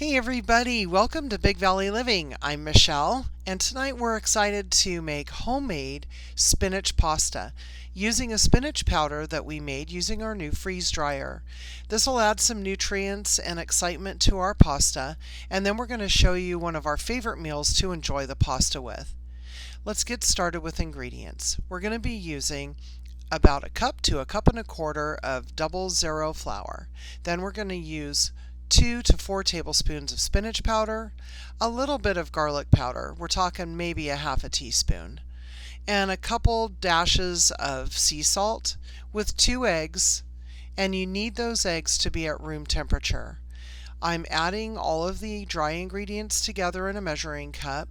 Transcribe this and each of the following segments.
Hey everybody, welcome to Big Valley Living. I'm Michelle, and tonight we're excited to make homemade spinach pasta using a spinach powder that we made using our new freeze dryer. This will add some nutrients and excitement to our pasta, and then we're going to show you one of our favorite meals to enjoy the pasta with. Let's get started with ingredients. We're going to be using about a cup to a cup and a quarter of 00 flour. Then we're going to use 2 to 4 tablespoons of spinach powder, a little bit of garlic powder, we're talking maybe a half a teaspoon, and a couple dashes of sea salt with 2 eggs, and you need those eggs to be at room temperature. I'm adding all of the dry ingredients together in a measuring cup,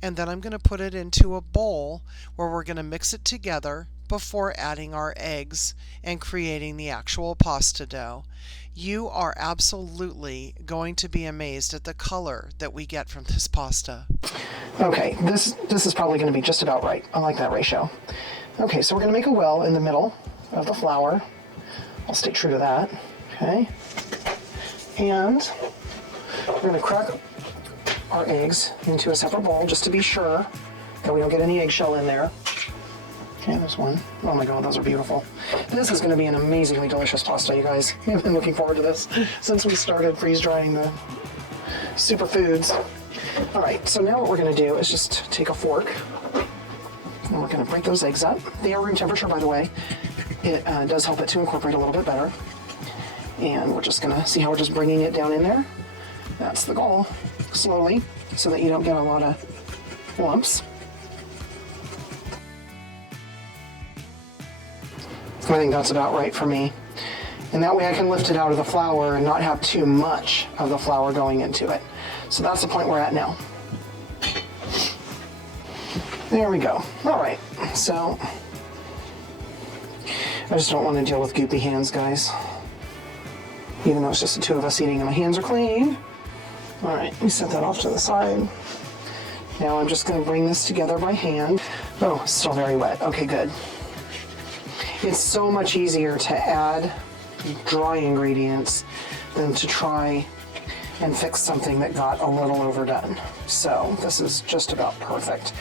and then I'm going to put it into a bowl where we're going to mix it together before adding our eggs and creating the actual pasta dough. You are absolutely going to be amazed at the color that we get from this pasta. Okay, this is probably going to be just about right. I like that ratio. Okay, so we're going to make a well in the middle of the flour. I'll stay true to that. Okay. And we're going to crack our eggs into a separate bowl just to be sure that we don't get any eggshell in there. Okay, there's one. Oh my god, those are beautiful. This is going to be an amazingly delicious pasta, you guys. I've been looking forward to this since we started freeze drying the superfoods. All right, so now what we're going to do is just take a fork and we're going to break those eggs up. They are room temperature, by the way. It does help it to incorporate a little bit better. And we're just going to see how we're just bringing it down in there. That's the goal. Slowly, so that you don't get a lot of lumps. I think that's about right for me. And that way I can lift it out of the flour and not have too much of the flour going into it. So that's the point we're at now. There we go. All right, so I just don't want to deal with goopy hands, guys. Even though it's just the two of us eating and my hands are clean. All right, let me set that off to the side. Now I'm just going to bring this together by hand. Oh, it's still very wet. Okay, good. It's so much easier to add dry ingredients than to try and fix something that got a little overdone. So this is just about perfect.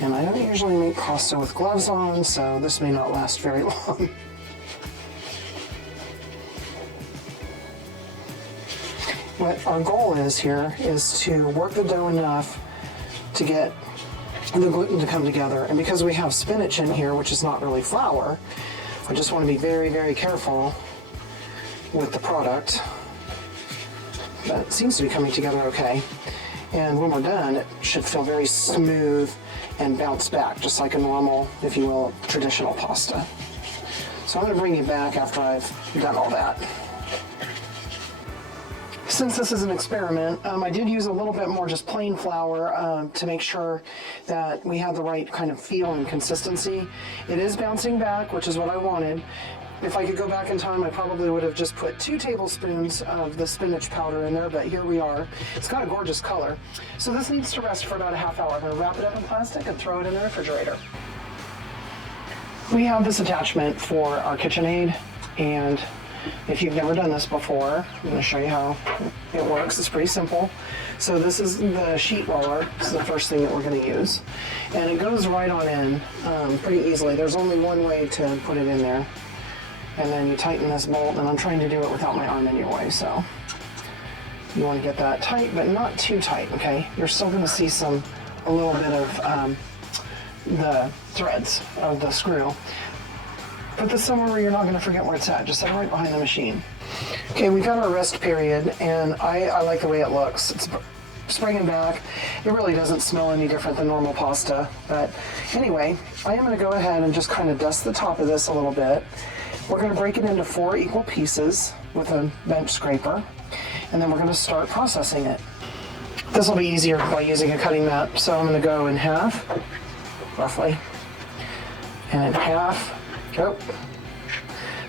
And I don't usually make pasta with gloves on, so this may not last very long. What our goal is here is to work the dough enough to get the gluten to come together. And because we have spinach in here, which is not really flour, I just want to be very, very careful with the product. But it seems to be coming together okay. And when we're done, it should feel very smooth and bounce back, just like a normal, if you will, traditional pasta. So I'm going to bring you back after I've done all that. Since this is an experiment, I did use a little bit more just plain flour to make sure that we had the right kind of feel and consistency. It is bouncing back, which is what I wanted. If I could go back in time, I probably would have just put 2 tablespoons of the spinach powder in there, but here we are. It's got a gorgeous color. So this needs to rest for about a half hour. I'm going to wrap it up in plastic and throw it in the refrigerator. We have this attachment for our KitchenAid, and if you've never done this before, I'm going to show you how it works. It's pretty simple. So this is the sheet roller. This is the first thing that we're going to use. And it goes right on in pretty easily. There's only one way to put it in there. And then you tighten this bolt, and I'm trying to do it without my arm anyway, so you want to get that tight, but not too tight, okay? You're still going to see a little bit of the threads of the screw. Put this somewhere where you're not going to forget where it's at. Just set it right behind the machine. Okay, we've got our rest period, and I like the way it looks. It's springing back. It really doesn't smell any different than normal pasta. But anyway, I am going to go ahead and just kind of dust the top of this a little bit. We're going to break it into 4 equal pieces with a bench scraper, and then we're going to start processing it. This will be easier by using a cutting mat, so I'm going to go in half, roughly, and in half. Oh,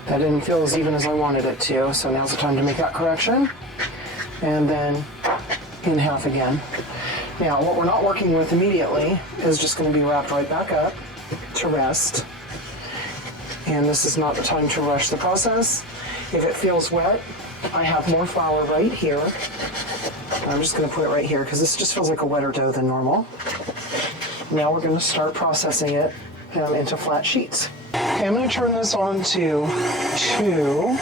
that didn't feel as even as I wanted it to, so now's the time to make that correction. And then in half again. Now, what we're not working with immediately is just going to be wrapped right back up to rest. And this is not the time to rush the process. If it feels wet, I have more flour right here I'm just going to put it right here because this just feels like a wetter dough than normal. Now we're going to start processing it into flat sheets. Okay, I'm going to turn this on to 2.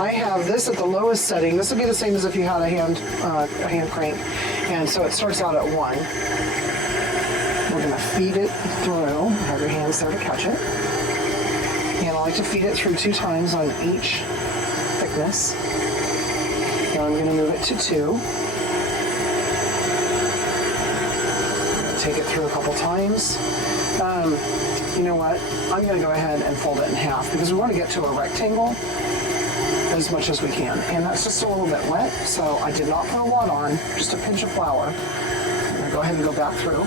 I have this at the lowest setting. This would be the same as if you had a hand crank. And so it starts out at 1. We're going to feed it through. Have your hands there to catch it. And I like to feed it through 2 times on each thickness. Now I'm going to move it to 2. Take it through a couple times. You know what? I'm going to go ahead and fold it in half because we want to get to a rectangle as much as we can. And that's just a little bit wet, so I did not put a lot on, just a pinch of flour. I'm going to go ahead and go back through.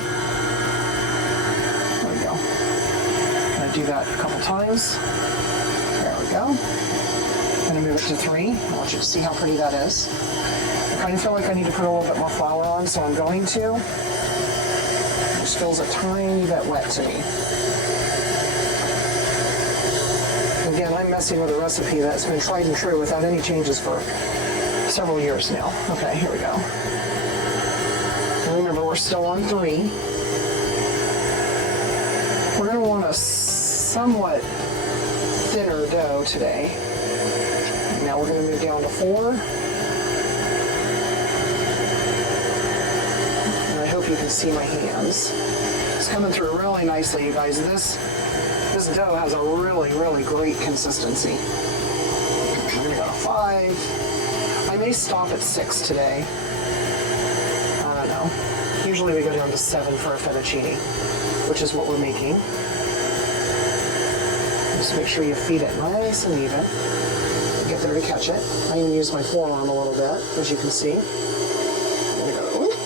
There we go. I'm going to do that a couple times. There we go. I'm going to move it to 3. I want you to see how pretty that is. I kind of feel like I need to put a little bit more flour on, so I'm going to. It just feels a tiny bit wet to me. Again, I'm messing with a recipe that's been tried and true without any changes for several years now. Okay, here we go. And remember, we're still on 3. We're going to want a somewhat thinner dough today. Now we're going to move down to 4. And I hope you can see my hands. It's coming through really nicely, you guys. This dough has a really, really great consistency. I'm going to go to 5. I may stop at 6 today. I don't know. Usually we go down to 7 for a fettuccine, which is what we're making. Just make sure you feed it nice and even. Get there to catch it. I even use my forearm a little bit, as you can see.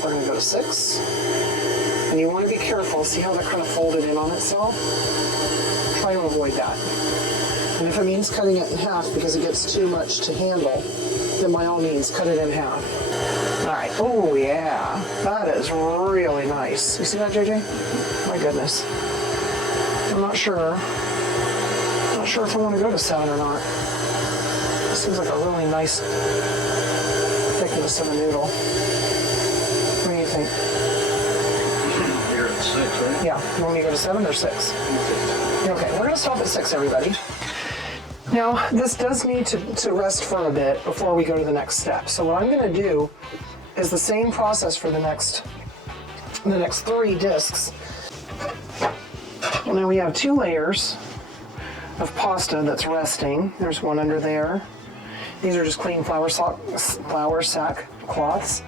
We're going to go to 6. And you want to be careful. See how that kind of folded in on itself? Try to avoid that. And if it means cutting it in half because it gets too much to handle, then by all means, cut it in half. All right. Oh, yeah. That is really nice. You see that, JJ? My goodness. I'm not sure. Not sure if I want to go to 7 or not. It seems like a really nice thickness of a noodle. What do you think? You're at 6, right? Yeah. You want me to go to 7 or 6? Okay, we're going to stop at 6, everybody. Now, this does need to rest for a bit before we go to the next step. So what I'm going to do is the same process for the next 3 discs. Well, now we have 2 layers of pasta that's resting. There's one under there. These are just clean flour sack cloths.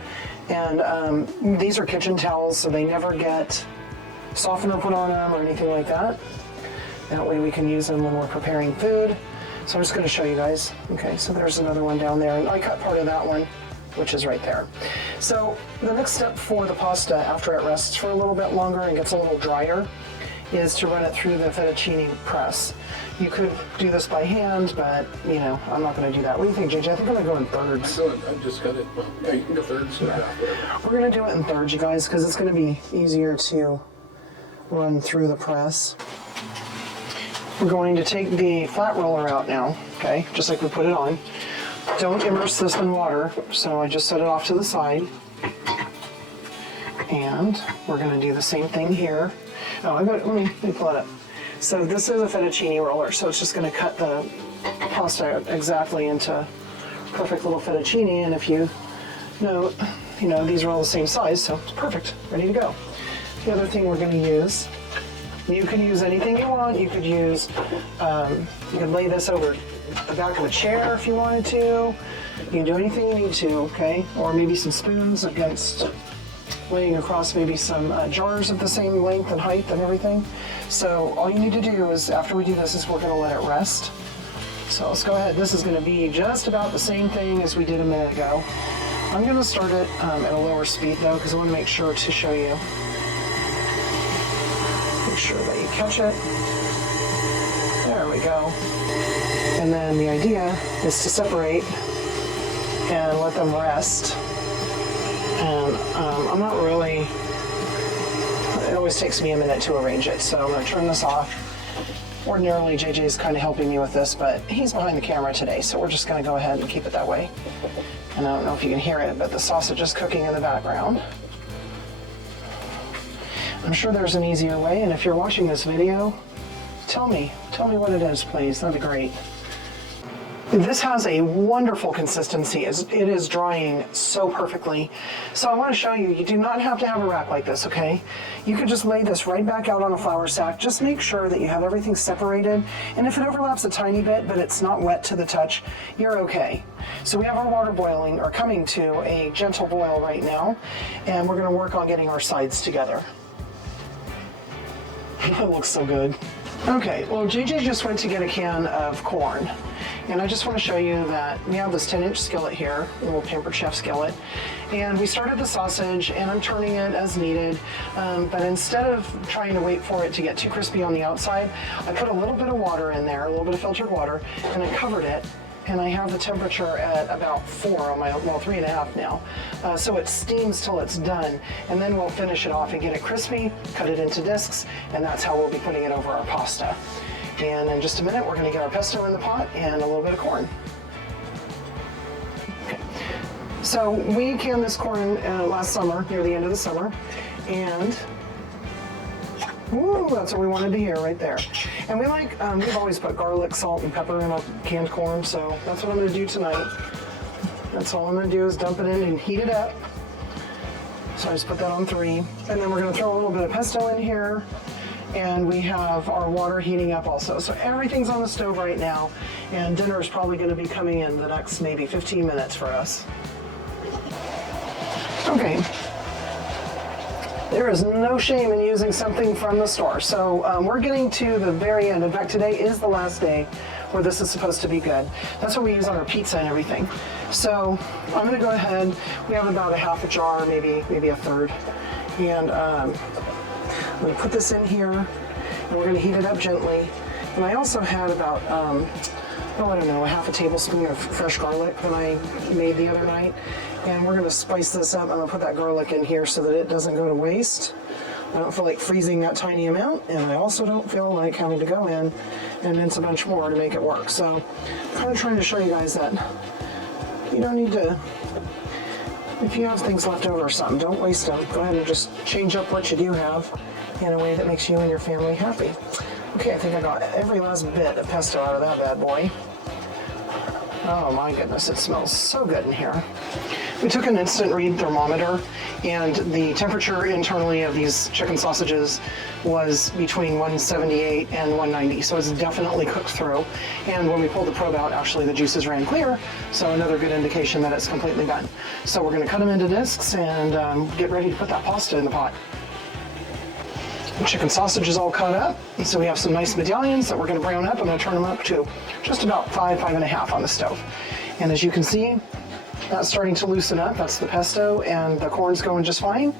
And these are kitchen towels, so they never get softener put on them or anything like that. That way we can use them when we're preparing food. So I'm just going to show you guys. Okay, so there's another one down there, and I cut part of that one, which is right there. So the next step for the pasta after it rests for a little bit longer and gets a little drier is to run it through the fettuccine press. You could do this by hand, but you know, I'm not going to do that. What do you think, JJ? I think I'm going to go in thirds. I just got it. Yeah, you can go thirds. Yeah. We're going to do it in thirds, you guys, because it's going to be easier to run through the press. We're going to take the flat roller out now, okay, just like we put it on. Don't immerse this in water, so I just set it off to the side. And we're going to do the same thing here. Oh, let me pull it up. So this is a fettuccine roller, so it's just going to cut the pasta exactly into perfect little fettuccine. And if you note, you know, these are all the same size, so it's perfect, ready to go. The other thing we're going to use, you can use anything you want. You could use, you could lay this over the back of a chair if you wanted to. You can do anything you need to, okay? Or maybe some spoons against laying across maybe some jars of the same length and height and everything. So all you need to do is, after we do this, is we're going to let it rest. So let's go ahead. This is going to be just about the same thing as we did a minute ago. I'm going to start it at a lower speed though, because I want to make sure to show you. Make sure that you catch it. There we go. And then the idea is to separate and let them rest. And I'm not really, it always takes me a minute to arrange it, so I'm going to turn this off Ordinarily, JJ's kind of helping me with this, but he's behind the camera today, so we're just going to go ahead and keep it that way. And I don't know if you can hear it, but the sausage is cooking in the background. I'm sure there's an easier way, and if you're watching this video, tell me what it is, please. That'd be great. This has a wonderful consistency. It is drying so perfectly. So I want to show you, you do not have to have a rack like this, okay? You could just lay this right back out on a flour sack. Just make sure that you have everything separated. And if it overlaps a tiny bit, but it's not wet to the touch, you're okay. So we have our water boiling, or coming to a gentle boil right now. And we're going to work on getting our sides together. It looks so good. Okay, well, JJ just went to get a can of corn. And I just want to show you that we have this 10-inch skillet here, a little Pampered Chef skillet. And we started the sausage, and I'm turning it as needed. But instead of trying to wait for it to get too crispy on the outside, I put a little bit of water in there, a little bit of filtered water, and I covered it. And I have the temperature at about 4 on my, well, 3.5 now. So it steams till it's done, and then we'll finish it off and get it crispy, cut it into discs, and that's how we'll be putting it over our pasta. And in just a minute, we're gonna get our pesto in the pot and a little bit of corn. Okay. So we canned this corn last summer, near the end of the summer, and woo, that's what we wanted to hear right there. And we like, we've always put garlic, salt, and pepper in our canned corn, so that's what I'm gonna do tonight. That's all I'm gonna do is dump it in and heat it up. So I just put that on 3. And then we're gonna throw a little bit of pesto in here. And we have our water heating up also. So everything's on the stove right now, and dinner is probably gonna be coming in the next maybe 15 minutes for us. Okay. There is no shame in using something from the store. So we're getting to the very end. In fact, today is the last day where this is supposed to be good. That's what we use on our pizza and everything. So I'm gonna go ahead. We have about a half a jar, maybe a third. And I'm gonna put this in here, and we're gonna heat it up gently. And I also had about, I don't know, a half a tablespoon of fresh garlic that I made the other night. And we're gonna spice this up. I'm gonna put that garlic in here so that it doesn't go to waste. I don't feel like freezing that tiny amount, and I also don't feel like having to go in and mince a bunch more to make it work. So I'm kind of trying to show you guys that you don't need to, if you have things left over or something, don't waste them. Go ahead and just change up what you do have in a way that makes you and your family happy. Okay, I think I got every last bit of pesto out of that bad boy. Oh my goodness, it smells so good in here. We took an instant read thermometer, and the temperature internally of these chicken sausages was between 178 and 190, so it's definitely cooked through. And when we pulled the probe out, actually the juices ran clear, so another good indication that it's completely done. So we're gonna cut them into discs and get ready to put that pasta in the pot. The chicken sausage is all cut up, and so we have some nice medallions that we're gonna brown up. I'm gonna turn them up to just about 5.5 on the stove. And as you can see, that's starting to loosen up. That's the pesto, and the corn's going just fine.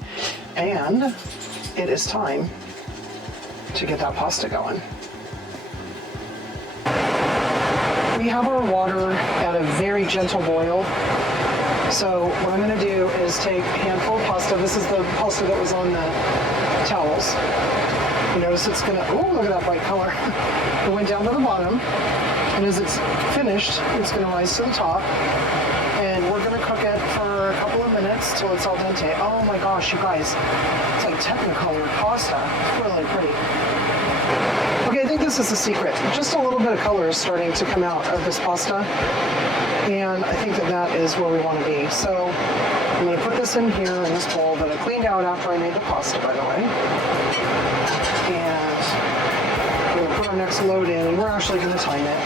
And it is time to get that pasta going. We have our water at a very gentle boil. So what I'm gonna do is take a handful of pasta. This is the pasta that was on the towels. You notice it's gonna, oh, look at that bright color. It went down to the bottom, and as it's finished, it's gonna rise to the top. And we're gonna cook it for a couple of minutes till it's al dente. Oh my gosh, you guys, it's like Technicolor pasta. It's really pretty. Okay, I think this is the secret. Just a little bit of color is starting to come out of this pasta, and I think that that is where we want to be. So I'm going to put this in here in this bowl that I cleaned out after I made the pasta, by the way. And we're going to put our next load in, and we're actually going to time it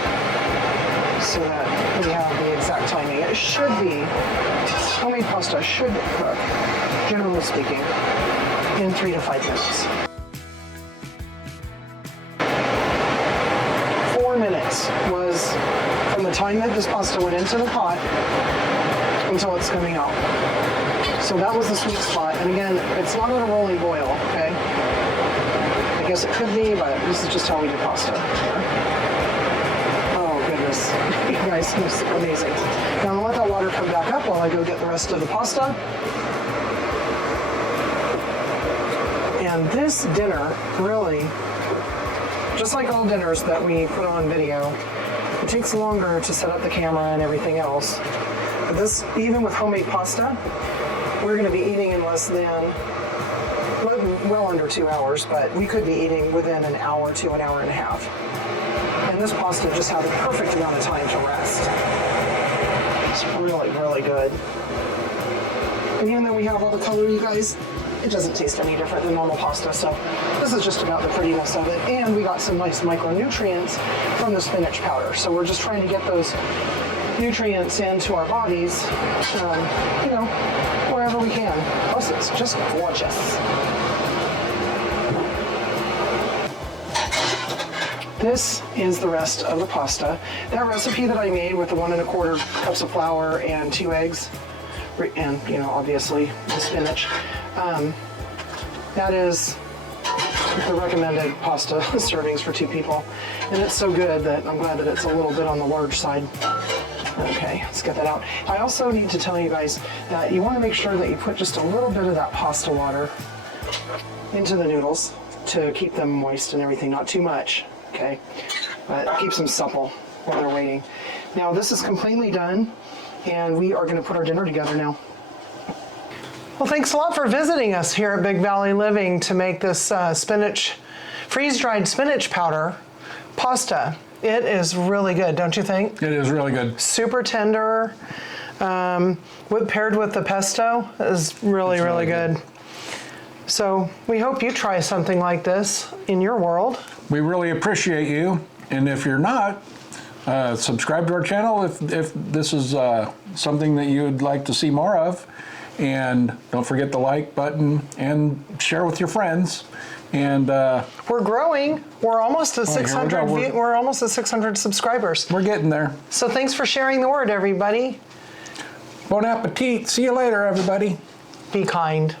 so that we have the exact timing. It should be, homemade pasta should cook, generally speaking, in 3 to 5 minutes. 4 minutes was from the time that this pasta went into the pot until it's coming out. So that was the sweet spot. And again, it's not on a rolling boil, okay? I guess it could be, but this is just how we do pasta here. Oh goodness, you guys, this is amazing. Now I'm gonna let that water come back up while I go get the rest of the pasta. And this dinner really just like all dinners that we put on video, it takes longer to set up the camera and everything else. But this, even with homemade pasta, we're going to be eating in less than, well under 2 hours, but we could be eating within an hour to an hour and a half. And this pasta just had the perfect amount of time to rest. It's really, really good. And even though we have all the color, you guys, it doesn't taste any different than normal pasta, so this is just about the prettiness of it. And we got some nice micronutrients from the spinach powder, so we're just trying to get those nutrients into our bodies, you know, wherever we can. Plus, it's just gorgeous. This is the rest of the pasta. That recipe that I made with the 1 1/4 cups of flour and 2 eggs, and, you know, obviously the spinach, that is the recommended pasta servings for 2 people. And it's so good that I'm glad that it's a little bit on the large side. Okay, let's get that out. I also need to tell you guys that you want to make sure that you put just a little bit of that pasta water into the noodles to keep them moist and everything, not too much, okay? But it keeps them supple while they're waiting. Now this is completely done, and we are going to put our dinner together now. Well, thanks a lot for visiting us here at Big Valley Living to make this spinach, freeze-dried spinach powder pasta. It is really good, don't you think? It is really good. Super tender. Paired with the pesto is really, really good. So we hope you try something like this in your world. We really appreciate you. And if you're not, subscribe to our channel if this is something that you'd like to see more of. And don't forget the like button and share with your friends. And we're growing. We're almost at 600. We're almost at 600 subscribers. We're getting there. So thanks for sharing the word, everybody. Bon appetit. See you later, everybody. Be kind.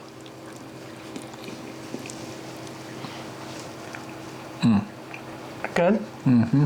Good? Mm-hmm.